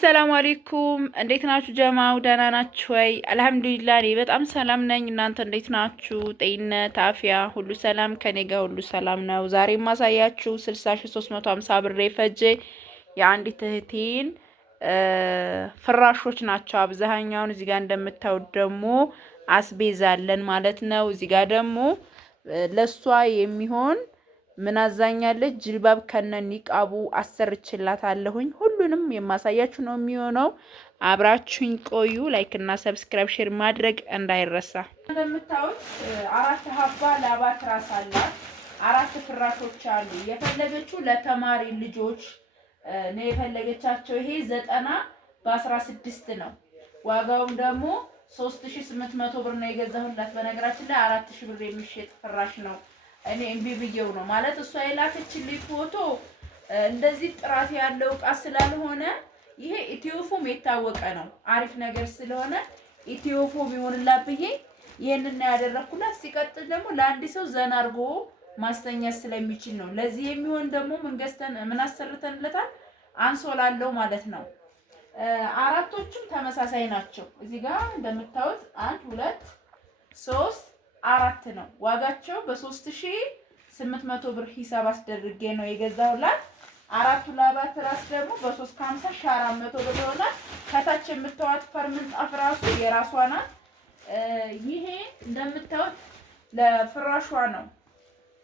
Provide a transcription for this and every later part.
አሰላሙ አለይኩም እንዴት ናችሁ ጀማው? ደህና ናችሁ ወይ? አልሐምዱሊላህ እኔ በጣም ሰላም ነኝ። እናንተ እንዴት ናችሁ? ጤንነት አፍያ ሁሉ ሰላም ከኔ ጋር ሁሉ ሰላም ነው። ዛሬ ማሳያችሁ 60350 ብር የፈጀ የአንዲት እህቴን ፍራሾች ናቸው። አብዛኛውን እዚህ ጋር እንደምታዩት ደግሞ አስቤዛለን ማለት ነው። እዚህ ጋር ደግሞ ለሷ የሚሆን ምን አዛኛለች ጅልባብ ከነ ኒቃቡ አሰርችላታለሁኝ። ሁሉንም የማሳያችሁ ነው የሚሆነው። አብራችሁኝ ቆዩ። ላይክ እና ሰብስክራይብ ሼር ማድረግ እንዳይረሳ። እንደምታዩት 4 ሀባ ላባ ትራስ አላት። 4 ፍራሾች አሉ። የፈለገችው ለተማሪ ልጆች ነው የፈለገቻቸው። ይሄ 90 በ16 ነው። ዋጋውም ደግሞ 3800 ብር ነው የገዛሁላት። በነገራችን ላይ 4000 ብር የሚሸጥ ፍራሽ ነው። እኔ እምቢ ብዬው ነው ማለት እሷ የላከችልኝ ፎቶ እንደዚህ ጥራት ያለው እቃ ስላልሆነ ይሄ ኢትዮፎም የታወቀ ነው። አሪፍ ነገር ስለሆነ ኢትዮፎም ይሆንላት ብዬ ይሄንን ያደረኩላት። ሲቀጥል ደግሞ ለአንድ ሰው ዘና አድርጎ ማስተኛት ስለሚችል ነው። ለዚህ የሚሆን ደግሞ ምን አሰርተንለታል? አንሶላ አለው ማለት ነው። አራቶቹም ተመሳሳይ ናቸው። እዚህ ጋር እንደምታዩት 1 2 3 4 ነው። ዋጋቸው በ3800 ብር ሂሳብ አስደርጌ ነው የገዛሁላት። 4ቱ ላባ ትራስ ደግሞ በ350 400 ብር ይሆናል። ከታች የምታዩት ፈርምንጣፍ ራሱ የራሷ ናት። ይሄ እንደምታዩት ለፍራሿ ነው።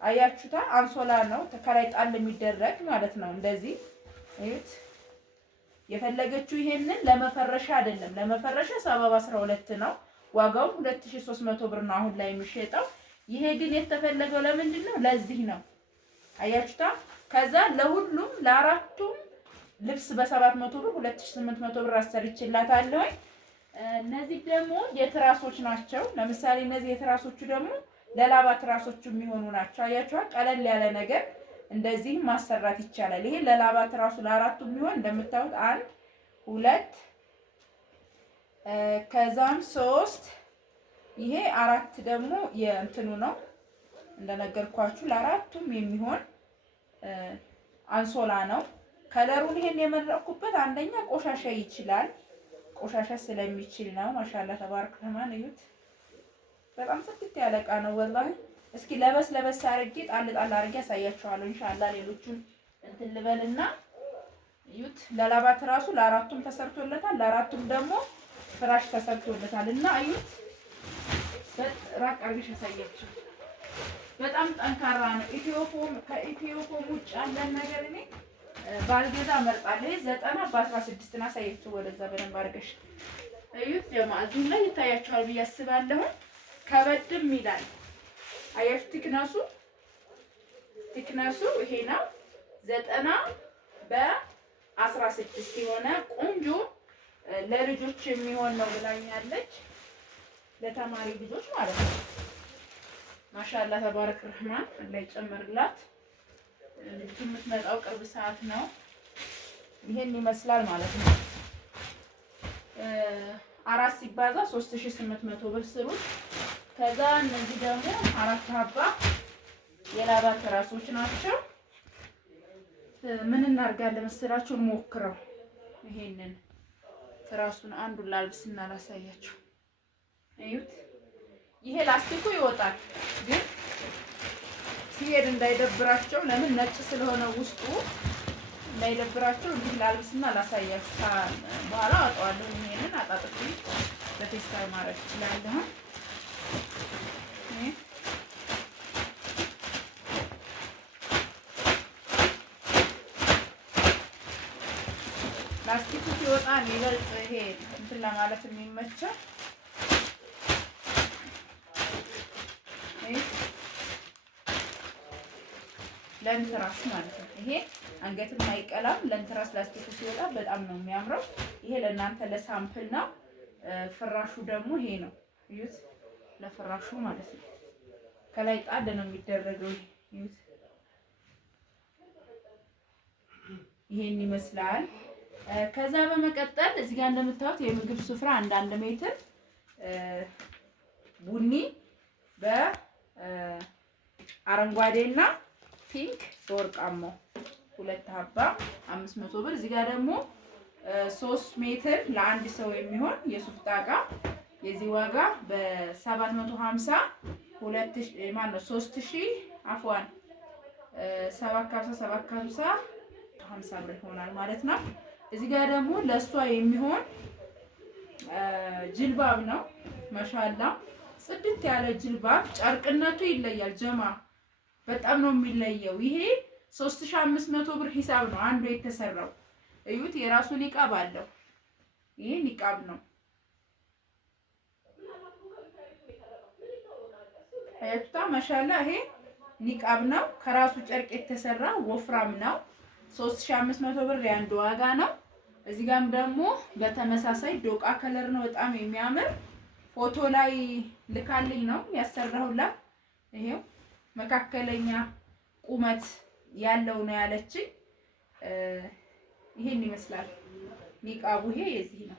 አያችሁታ? አንሶላ ነው ከላይ ጣል የሚደረግ ማለት ነው። እንደዚህ እዩት። የፈለገችው ይሄንን ለመፈረሻ አይደለም። ለመፈረሻ 712 ነው። ዋጋው 2300 ብር ነው አሁን ላይ የሚሸጠው። ይሄ ግን የተፈለገው ለምንድን ነው? ለዚህ ነው። አያችሁታ? ከዛ ለሁሉም ለአራቱም ልብስ በ700 ብር 2800 ብር አሰርችላታለሁ። እነዚህ ደግሞ የትራሶች ናቸው። ለምሳሌ እነዚህ የትራሶቹ ደግሞ ለላባ ትራሶቹ የሚሆኑ ናቸው። አያችኋ? ቀለል ያለ ነገር እንደዚህ ማሰራት ይቻላል። ይሄ ለላባ ትራሱ ለአራቱም የሚሆን እንደምታዩት 1 2 ከዛም 3 ይሄ 4 ደግሞ የእንትኑ ነው እንደነገርኳችሁ ለአራቱም የሚሆን አንሶላ ነው። ከለሩን ይሄን የመረጥኩበት አንደኛ ቆሻሻ ይችላል፣ ቆሻሻ ስለሚችል ነው። ማሻአላ ተባረክ ረህማን። እዩት፣ በጣም ጽድት ያለ እቃ ነው ወላሂ። እስኪ ለበስ አድርጌ ጣል አድርጌ ያሳያችኋለሁ ኢንሻአላህ። ሌሎቹን እንትን ልበልና እዩት። ለላባት ራሱ ለአራቱም ተሰርቶለታል፣ ለአራቱም ደግሞ ፍራሽ ተሰርቶለታል እና እዩት። ራቅ አድርገሽ ያሳያችሁ። በጣም ጠንካራ ነው። ከኢትዮፎም ውጭ ያለን ነገር እኔ ባልገዛ እመርጣለሁ። 90 በ16 ነው። አሳያችሁ ወደዛ በደንብ አድርገሽ እዩት። እዚሁ ላይ ይታያችኋል ብዬ አስባለሁ። ከበድም ይላል። አያችሁ ቲክነሱ ይሄ ነው። 90 በ16 የሆነ ቆንጆ ለልጆች የሚሆን ነው ብላኛለች። ለተማሪ ልጆች ማለት ነው። ማሻአላ ተባረክ ረህማን አላህ ይጨምርላት። ልጅ የምትመጣው ቅርብ ሰዓት ነው። ይሄን ይመስላል ማለት ነው። 4 ሲባዛ 3800 ብር ስሩ። ከዛ እነዚህ ደግሞ 4 ሀባ የላባ ትራሶች ናቸው። ምን እናርጋለን መሰላችሁ? እንሞክረው። ይሄንን ትራሱን አንዱን ላልብስና ላሳያችሁ። እዩት። ይሄ ላስቲኩ ይወጣል፣ ግን ሲሄድ እንዳይደብራቸው። ለምን ነጭ ስለሆነ ውስጡ እንዳይደብራቸው እንዲህ ላልብስና ላሳያችሁ። በኋላ አወጣዋለሁ። ይሄንን አጣጥፊ በፌስታል ማድረግ እችላለሁ። ላስቲኩ ሲወጣ ይበልጥ ይሄ እንትን ለማለት የሚመቸው ለእንትራስ ማለት ነው። ይሄ አንገትም አይቀላም። ለእንትራስ ላስቲኩ ሲወጣ በጣም ነው የሚያምረው። ይሄ ለእናንተ ለሳምፕል ነው። ፍራሹ ደግሞ ይሄ ነው። እዩት፣ ለፍራሹ ማለት ነው። ከላይ ጣል ነው የሚደረገው። እዩት፣ ይሄን ይመስላል። ከዛ በመቀጠል እዚህ ጋር እንደምታዩት የምግብ ስፍራ 1 ሜትር ቡኒ በአረንጓዴና ፒንክ በወርቃማው 2 ሀባ 500 ብር። እዚህ ጋር ደግሞ 3 ሜትር ለአንድ ሰው የሚሆን የሱፍ ጣቃ የዚህ ዋጋ በ750 2000 ማን ነው 3000 አፍዋን 750 50 ብር ይሆናል ማለት ነው። እዚህ ጋር ደግሞ ለሷ የሚሆን ጅልባብ ነው። ማሻአላ ጽድት ያለ ጅልባብ ጨርቅነቱ ይለያል። ጀማ በጣም ነው የሚለየው። ይሄ 3500 ብር ሂሳብ ነው አንዱ የተሰራው። እዩት፣ የራሱ ኒቃብ አለው። ይሄ ኒቃብ ነው። አይታ ማሻአላ ይሄ ኒቃብ ነው። ከራሱ ጨርቅ የተሰራ ወፍራም ነው። 3500 ብር ያንዱ ዋጋ ነው። እዚህ ጋርም ደግሞ በተመሳሳይ ዶቃ ከለር ነው። በጣም የሚያምር ፎቶ ላይ ልካልኝ ነው ያሰራሁላት። ይሄው መካከለኛ ቁመት ያለው ነው ያለችኝ። ይሄን ይመስላል ኒቃቡ። ይሄ የዚህ ነው።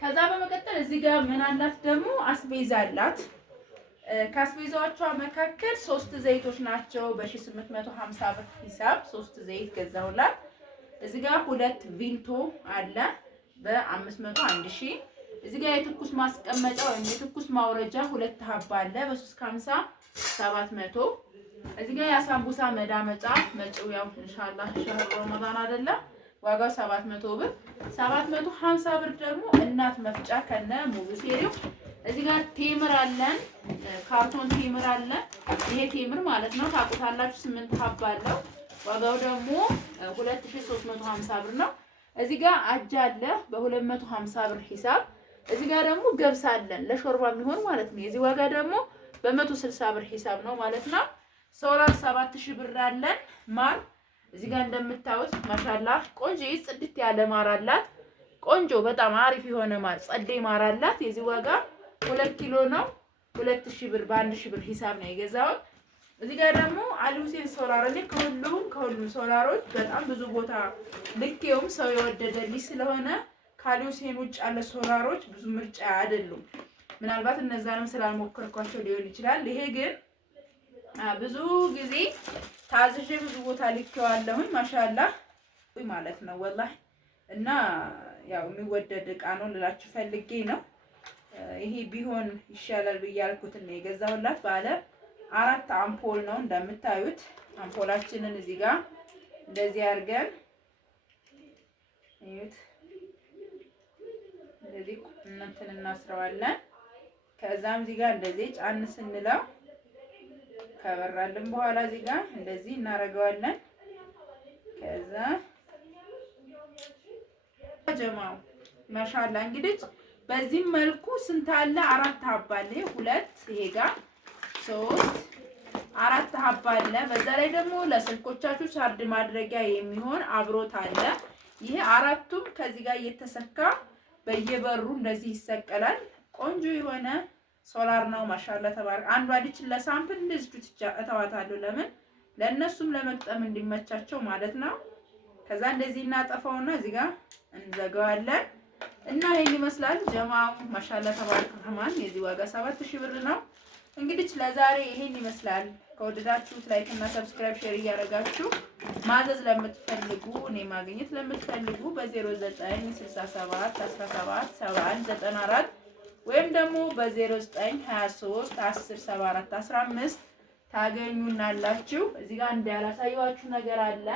ከዛ በመቀጠል እዚህ ጋር ምን አላት ደግሞ አስቤዛ አላት። ከአስቤዛዎቿ መካከል 3 ዘይቶች ናቸው። በ1850 ብር ሂሳብ 3 ዘይት ገዛሁላት። እዚህ ጋር 2 ቪንቶ አለ በ500 1000። እዚህ ጋር የትኩስ ማስቀመጫ ወይም የትኩስ ማውረጃ 2 ሀባ አለ በ350 700። እዚህ ጋር የሳምቡሳ መዳመጫ መጪው ያው ኢንሻአላህ ሸህር ረመዳን አይደለ ዋጋው 700 ብር። 750 ብር ደግሞ እናት መፍጫ ከነ ሙሉ ሴሪው። እዚህ ጋር ቴምር አለን፣ ካርቶን ቴምር አለ። ይሄ ቴምር ማለት ነው ታውቁታላችሁ 8 ሀባ አለው። ዋጋው ደግሞ 2350 ብር ነው። እዚህ ጋር አጃ አለ በ250 ብር ሂሳብ። እዚህ ጋር ደግሞ ገብስ አለን ለሾርባ የሚሆን ማለት ነው። የዚህ ዋጋ ደግሞ በ160 ብር ሂሳብ ነው ማለት ነው። ሶላር 7000 ብር አለን። ማር እዚህ ጋር እንደምታዩት ማሻአላህ ቆንጆ ጽድት ያለ ማር አላት። ቆንጆ በጣም አሪፍ የሆነ ማር ጸዴ ማር አላት። የዚህ ዋጋ 2 ኪሎ ነው 2000 ብር በ1000 ብር ሂሳብ ነው የገዛው። እዚህ ጋር ደግሞ አሊ ሁሴን ሶላር ላይ ከሁሉም ሶላሮች በጣም ብዙ ቦታ ልኬውም ሰው የወደደልኝ ስለሆነ ከአሊ ሁሴን ውጭ ያለ ሶላሮች ብዙ ምርጫ አይደሉም። ምናልባት እነዛንም ስላልሞከርኳቸው ሊሆን ይችላል። ይሄ ግን ብዙ ጊዜ ታዝዤ ብዙ ቦታ ልኬዋለሁኝ ማሻአላህ ማለት ነው ወላሂ። እና ያው የሚወደድ እቃ ነው ልላችሁ ፈልጌ ነው። ይሄ ቢሆን ይሻላል ብያልኩት ነው የገዛሁላት። ባለ 4 አምፖል ነው እንደምታዩት። አምፖላችንን እዚህ ጋር እንደዚህ አድርገን እዩት፣ እንደዚህ እንትን እናስረዋለን። ከዛም እዚህ ጋር እንደዚህ ጫን ስንለው ከበራልን በኋላ እዚህ ጋር እንደዚህ እናደርገዋለን። ከዛ ጀማው ማሻአላ እንግዲህ በዚህ መልኩ ስንት አለ? 4 ሀባ አለ። 2 ይሄ ጋር 3 4 ሀባ አለ። በዛ ላይ ደግሞ ለስልኮቻችሁ ቻርጅ ማድረጊያ የሚሆን አብሮት አለ። ይሄ አራቱም ከዚህ ጋር እየተሰካ በየበሩ እንደዚህ ይሰቀላል። ቆንጆ የሆነ ሶላር ነው ማሻአላ ተባረክ። አንዷ ልጅ ለሳምፕል እንደዚህ እተዋታለሁ። ለምን ለነሱም ለመቅጠም እንዲመቻቸው ማለት ነው። ከዛ እንደዚህ እናጠፋውና እዚህ ጋር እንዘጋዋለን እና ይሄን ይመስላል ጀማው ማሻአላ ተባረክ ረህማን። የዚህ ዋጋ 7000 ብር ነው። እንግዲህ ለዛሬ ይሄን ይመስላል። ከወደዳችሁት ላይክ እና ሰብስክራይብ ሼር እያደረጋችሁ ማዘዝ ለምትፈልጉ እኔ ማግኘት ለምትፈልጉ በ0967 17 71 94 ወይም ደግሞ በ0923 10 74 15 ታገኙናላችሁ። እዚህ ጋር እንዳላሳየዋችሁ ነገር አለ።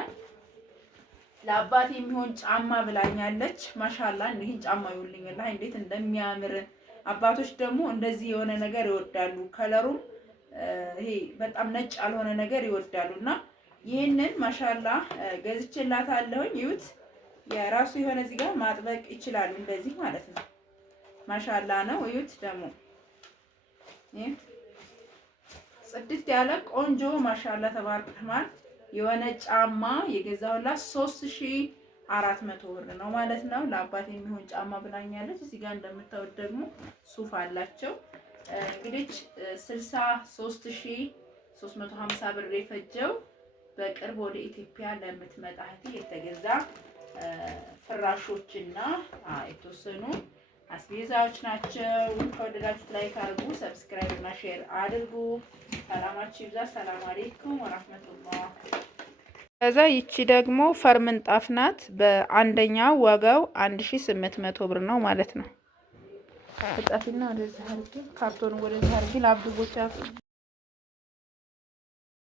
ለአባቴ የሚሆን ጫማ ብላኛለች። ማሻአላ ይሄን ጫማ ይውልኝላ እንዴት እንደሚያምር። አባቶች ደግሞ እንደዚህ የሆነ ነገር ይወዳሉ። ከለሩም ይሄ በጣም ነጭ ያልሆነ ነገር ይወዳሉና ይሄንን ማሻአላ ገዝቼላታለሁኝ። ይዩት የራሱ የሆነ እዚህ ጋር ማጥበቅ ይችላሉ እንደዚህ ማለት ነው። ማሻአላ ነው። ይዩት ደግሞ ይሄ ጽድት ያለ ቆንጆ ማሻአላ ተባረክ ረህማን የሆነ ጫማ የገዛሁላት 3400 ብር ነው ማለት ነው። ለአባቴ የሚሆን ጫማ ብላኛለች። እዚህ ጋር እንደምታዩት ደግሞ ሱፍ አላቸው። እንግዲህ 63350 ብር የፈጀው በቅርብ ወደ ኢትዮጵያ ለምትመጣ እህቴ የተገዛ ፍራሾችና የተወሰኑ አስቤዛዎች ናቸው። ከወደዳችሁት ላይክ አድርጉ፣ ሰብስክራይብ እና ሼር አድርጉ። ሰላማችሁ ይብዛ። ሰላም አለይኩም ወራህመቱላህ ከዛ ይቺ ደግሞ ፈር ምንጣፍ ናት። በአንደኛው ዋጋው 1800 ብር ነው ማለት ነው። ተጣፊና ወደዚህ አርጊ፣ ካርቶን ወደዚህ አርጊ። ለአብዱ ቦታ